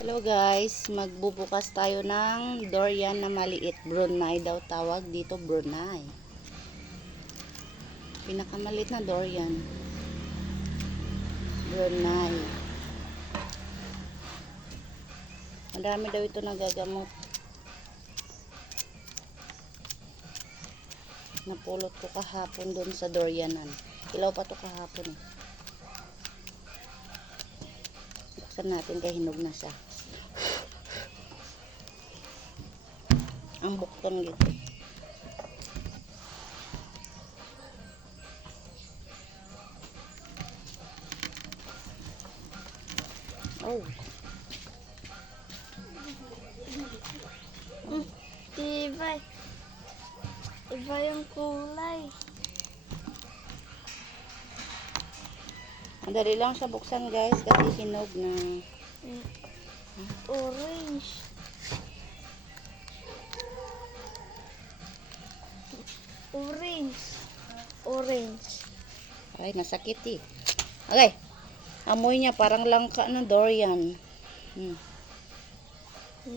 Hello guys, magbubukas tayo ng durian na maliit. Brunei daw tawag dito, Brunei. Pinakamaliit na durian. Brunei. Madami daw ito nagagamot. Napulot ko kahapon doon sa durianan. Ilaw pa to kahapon eh. Buksan natin kaya hinog na siya. Ang bukton gitu. Oh. Iba. Iba yung kulay. Madali lang siya buksan guys kasi hinog na. Orange. Orange. Ay, nasakit eh. Okay. Amoy niya parang langka ng durian.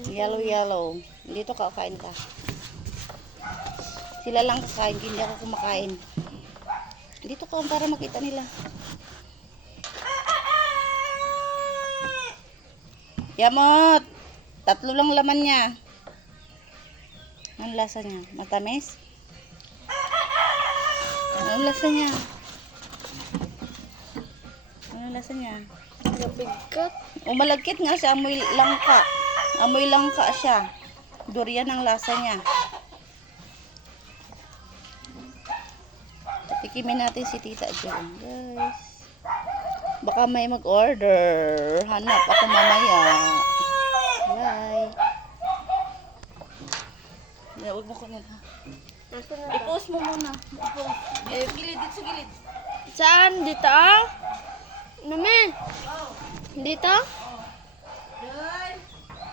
Yellow. Dito kakain ka. Sila lang kakain, hindi ako kumakain. Dito ko para makita nila. Yamot! 3 lang laman niya. Ang lasa niya? Matamis? Ang lasa niya? Ano lasa niya? Nabigat. Umalagkit nga siya, amoy langka. Amoy langka siya. Durian ang lasa niya. Tikimin natin si tita dyan, guys. Baka may mag-order. Hanap ako mamaya. Bye. Huwag mo ko muna. I-post mo muna. Gilid, dito sa gilid. Saan? Dito? Naman? Dito?